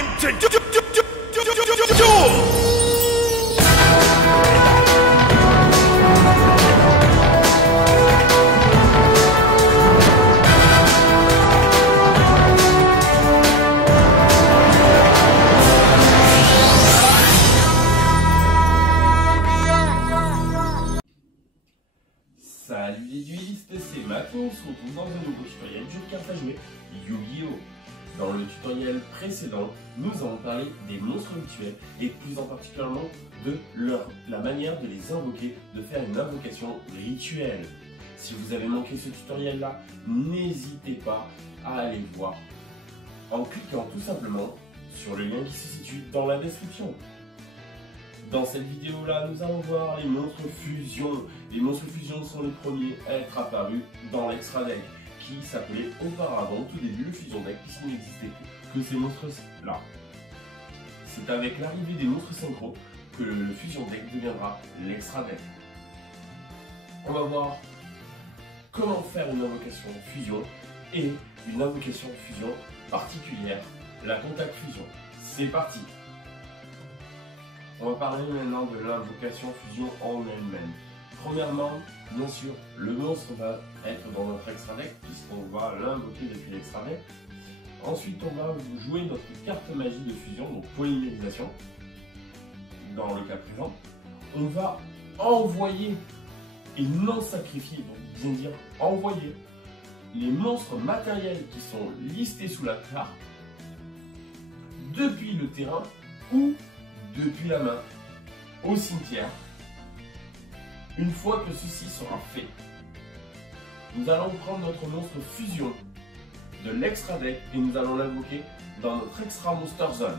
time to duel! Salut les duelistes, c'est Max, on se retrouve dans un nouveau tutoriel jeu de cartes à jouer Yu-Gi-Oh! Dans le tutoriel précédent, nous avons parlé des monstres rituels et plus en particulièrement de la manière de les invoquer, de faire une invocation rituelle. Si vous avez manqué ce tutoriel-là, n'hésitez pas à aller voir en cliquant tout simplement sur le lien qui se situe dans la description. Dans cette vidéo-là, nous allons voir les monstres fusion. Les monstres fusion sont les premiers à être apparus dans l'extra deck, qui s'appelait auparavant, au tout début, le fusion deck, puisqu'il n'existait que ces monstres-là. C'est avec l'arrivée des monstres synchro que le fusion deck deviendra l'extra deck. On va voir comment faire une invocation fusion et une invocation fusion particulière, la contact fusion. C'est parti! On va parler maintenant de l'invocation fusion en elle-même. Premièrement, bien sûr, le monstre va être dans notre extra deck puisqu'on va l'invoquer depuis l'extra deck. Ensuite, on va jouer notre carte magie de fusion, donc polymérisation. Dans le cas présent, on va envoyer et non sacrifier, donc bien dire envoyer les monstres matériels qui sont listés sous la carte depuis le terrain ou depuis la main au cimetière. Une fois que ceci sera fait, nous allons prendre notre monstre fusion de l'extra deck et nous allons l'invoquer dans notre extra monster zone.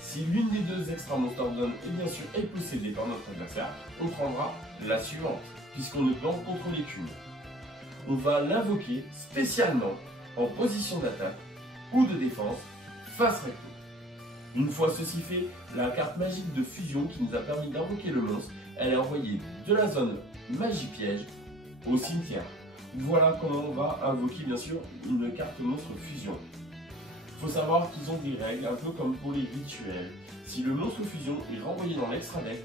Si l'une des deux extra monster zone est bien sûr possédée par notre adversaire, on prendra la suivante puisqu'on ne peut en contrôler qu'une. On va l'invoquer spécialement en position d'attaque ou de défense face recto. Une fois ceci fait, la carte magique de fusion qui nous a permis d'invoquer le monstre, elle est envoyée de la zone magie piège au cimetière. Voilà comment on va invoquer bien sûr une carte monstre fusion. Il faut savoir qu'ils ont des règles un peu comme pour les rituels. Si le monstre fusion est renvoyé dans l'extra deck,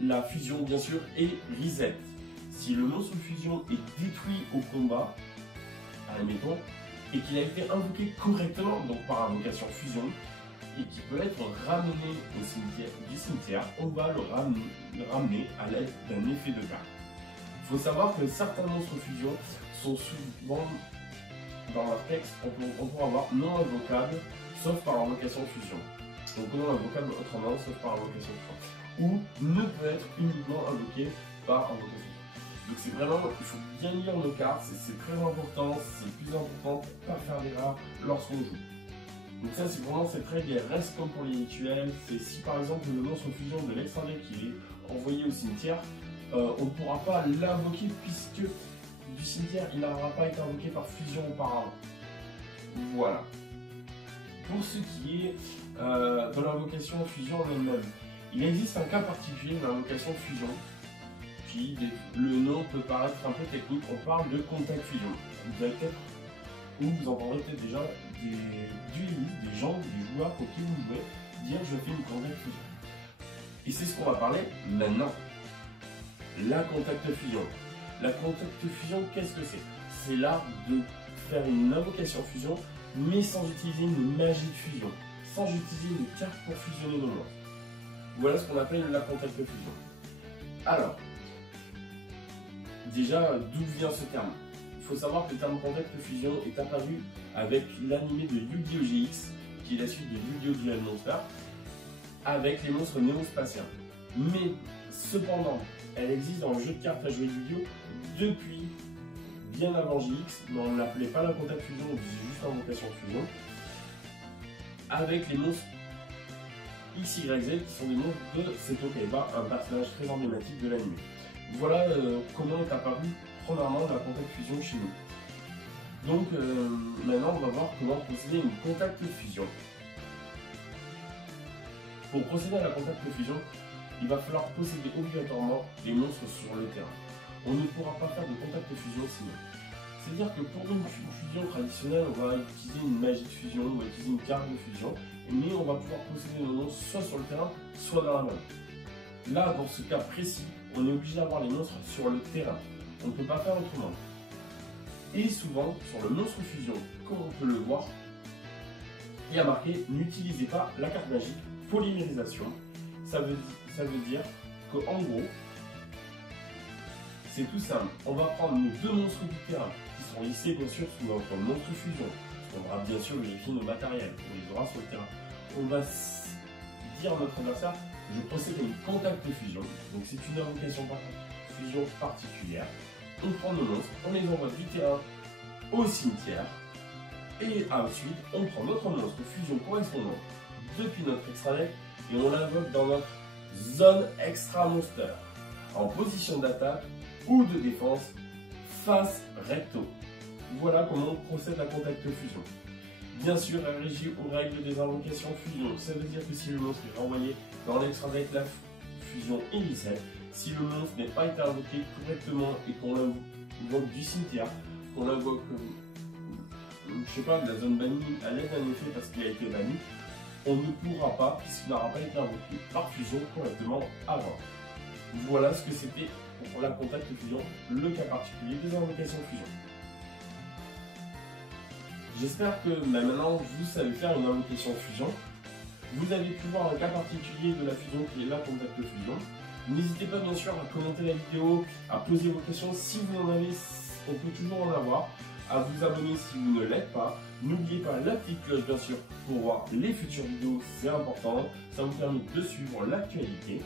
la fusion bien sûr est reset. Si le monstre fusion est détruit au combat, admettons, et qu'il a été invoqué correctement, donc par invocation fusion, et qui peut être ramené au cimetière, du cimetière, on va le ramener à l'aide d'un effet de carte. Il faut savoir que certains monstres fusion sont souvent dans leur texte, on pourra avoir non invocables sauf par invocation fusion. Donc non invocable autrement sauf par invocation fusion. Ou ne peut être uniquement invoqué par invocation. Donc c'est vraiment, il faut bien lire nos cartes, c'est très important, c'est le plus important pour ne pas faire d'erreur lorsqu'on joue. Donc ça c'est vraiment cette règle, elle reste comme pour les rituels. C'est si par exemple le monstre fusion de l'extra deck qui est envoyé au cimetière, on ne pourra pas l'invoquer puisque du cimetière il n'aura pas été invoqué par fusion auparavant. Voilà. Pour ce qui est de l'invocation fusion en elle-même, il existe un cas particulier de l'invocation fusion qui, le nom peut paraître un peu technique, on parle de contact fusion. Vous avez peut-être, ou vous entendrez peut-être déjà des duelistes, des gens, des joueurs pour qui vous jouez, dire je fais une contact fusion. Et c'est ce qu'on va parler maintenant. La contact fusion. La contact fusion, qu'est-ce que c'est? C'est l'art de faire une invocation fusion, mais sans utiliser une magie de fusion, sans utiliser une carte pour fusionner nos monstres. Voilà ce qu'on appelle la contact fusion. Alors, déjà, d'où vient ce terme? Il faut savoir que le terme contact fusion est apparu avec l'animé de Yu-Gi-Oh! GX, qui est la suite de Yu-Gi-Oh! Duel Monster, avec les monstres néo-spatiens. Mais cependant, elle existe dans le jeu de cartes à jouer Yu-Gi-Oh! Depuis bien avant GX, mais on ne l'appelait pas la contact fusion, on disait juste invocation fusion, avec les monstres XYZ qui sont des monstres de Seto Kaiba, un personnage très emblématique de l'anime. Voilà comment est apparue premièrement la contact fusion chez nous. Donc maintenant on va voir comment procéder à une contact fusion. Pour procéder à la contact fusion, il va falloir posséder obligatoirement les monstres sur le terrain. On ne pourra pas faire de contact fusion sinon. C'est-à-dire que pour une fusion traditionnelle, on va utiliser une magie de fusion, on va utiliser une carte de fusion, mais on va pouvoir posséder nos monstres soit sur le terrain, soit dans la main. Là, dans ce cas précis, on est obligé d'avoir les monstres sur le terrain. On ne peut pas faire autrement. Et souvent, sur le monstre fusion, comme on peut le voir, il y a marqué « N'utilisez pas la carte magique polymérisation ». Ça veut dire qu'en gros, c'est tout simple. On va prendre nos deux monstres du terrain, qui sont listés bien sûr sous notre monstre fusion. On va bien sûr vérifier nos matériels, on les aura sur le terrain. On va dire à notre adversaire, je procède à une contact fusion. Donc c'est une invocation fusion particulière. On prend nos monstres, on les envoie du terrain au cimetière. Et ensuite, on prend notre monstre fusion correspondant depuis notre extra deck et on l'invoque dans notre zone extra monster en position d'attaque ou de défense face recto. Voilà comment on procède à contact fusion. Bien sûr, elle régit aux règles des invocations fusion. Ça veut dire que si le monstre est renvoyé dans l'extra deck, la fusion est reset. Si le monstre n'est pas été invoqué correctement et qu'on l'invoque du cimetière, qu'on l'invoque, je sais pas, de la zone bannie à l'aide d'un effet parce qu'il a été banni, on ne pourra pas, puisqu'il n'aura pas été invoqué par fusion correctement avant. Voilà ce que c'était pour la contact fusion, le cas particulier des invocations fusion. J'espère que maintenant vous savez faire une invocation fusion. Vous avez pu voir un cas particulier de la fusion qui est la contact fusion. N'hésitez pas bien sûr à commenter la vidéo, à poser vos questions. Si vous en avez, on peut toujours en avoir. À vous abonner si vous ne l'êtes pas. N'oubliez pas la petite cloche bien sûr pour voir les futures vidéos, c'est important. Ça vous permet de suivre l'actualité.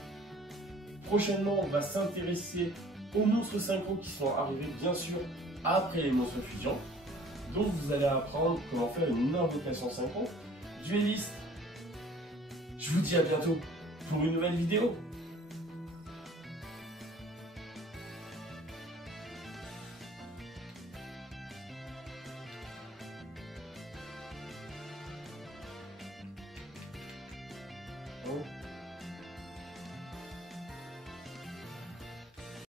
Prochainement, on va s'intéresser aux monstres synchro qui sont arrivés bien sûr après les monstres fusion. Donc vous allez apprendre comment faire une invocation synchro dueliste. Je vous dis à bientôt pour une nouvelle vidéo. Oh.